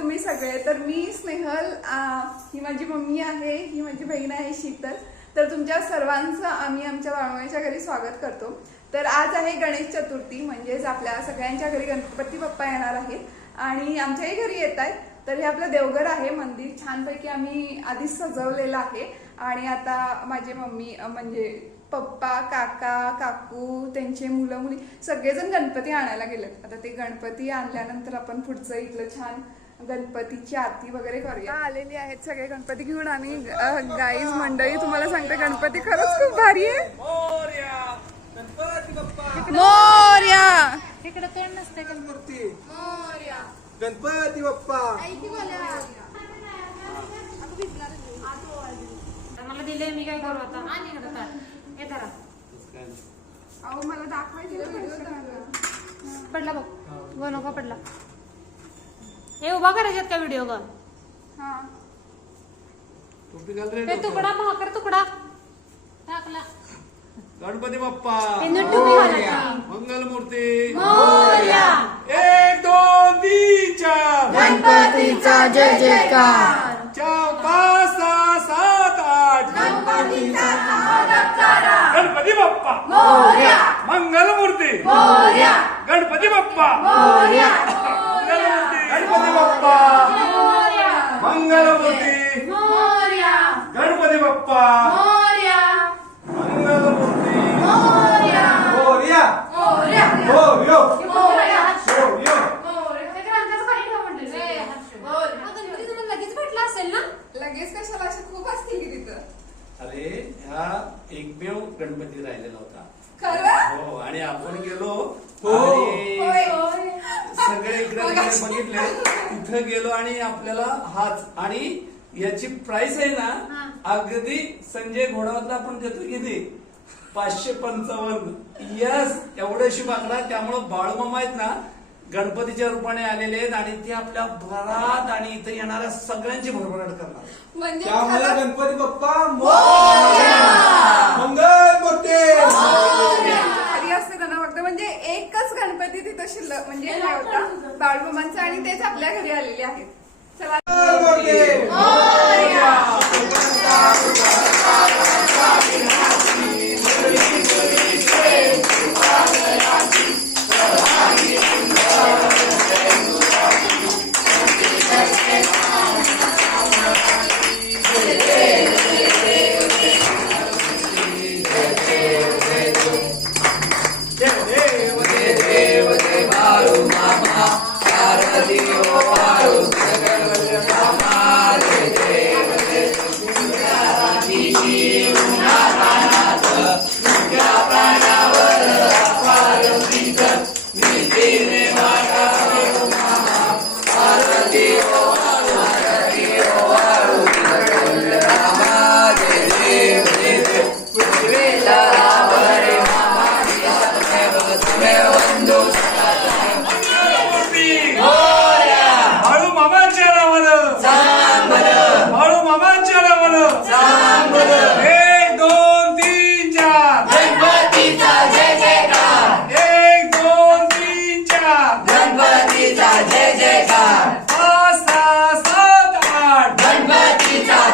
तुम्ही सगळे. तर मी स्नेहल ही माझी मम्मी आहे ही माझी बहीण आहे शीतल. तर तुमच्या सर्वांचं आम्ही आमच्या बाळमाच्या घरी स्वागत करतो. तर आज आहे गणेश चतुर्थी म्हणजेच आपल्या सगळ्यांच्या घरी गणपती बाप्पा येणार आहेत. आणि आमच्याही घरी येत आहेत. तर हे आपलं देवघर आहे मंदिर. छानपैकी आम्ही आधीच सजवलेलं आहे. आणि आता माझे मम्मी म्हणजे पप्पा काका काकू त्यांचे मुलं मुली सगळेजण गणपती आणायला गेलेत. आता ते गणपती आणल्यानंतर आपण पुढचं इथलं छान गणपतीची आरती वगैरे करूया. आलेली आहेत सगळे गणपती घेऊन आणि गाईज मंडळी तुम्हाला सांगते गणपती खरंच खूप भारी आहे. मोरया गणपती बाप्पा. मोर्या! इकडे तोंड नसते मूर्ती गणपती बाप्पा. मला दिले मी काय करू आता? आणि अहो मला दाखवायचं पडला बघ. नको पडला. हे उभा करायच्यात का व्हिडिओ ग हा. ते तुकडा भाकर तुकडा. टाकला. गणपती बाप्पा. नीट टोपी घालायची मंगल मूर्ती मोरया. एक दोन तीन चार. गणपतीचा जय जयकार. चार पाच सहा सात आठ. गणपती बाप्पा. मोरया. मंगल मूर्ती मोरया. गणपती बाप्पा मोरया मंगल मूर्ती गणपती बाप्पा मंगल मूर्ती मोरया. गणपती बाप्पा. मोरया. मंगल मूर्ती मोरया. मोरया. मोरया. मोरयो. मोरया. हा लगेच कशाला? असे खूप असतील की तिथं. अरे ह्या एकमेव गणपती राहिलेला होता. खरं? हो आणि आपण गेलो हो. सगळे इकडे तिकडे बघितले. तिथं गेलो आणि आपल्याला हाच आणि याची प्राइस आहे ना अगदी संजय घोडावतला आपण देतो किती पाचशे पंचावन्न. यस एवढ्याशी बाकडा त्यामुळं बाळूमामा आहेत ना गणपतीच्या रूपाने आलेले आहेत आणि ते आपल्या भरात आणि इथं येणाऱ्या सगळ्यांची भरभराट करणार. म्हणजे त्यामुळे गणपती बाप्पा मंगल मूर्ती घरी असते त्यांना फक्त म्हणजे एकच गणपती तिथं शिल्लक म्हणजे काय होता बाळूमामांचा आणि तेच आपल्या घरी आलेले आहेत. चला. Hallelujah. गणपतीचा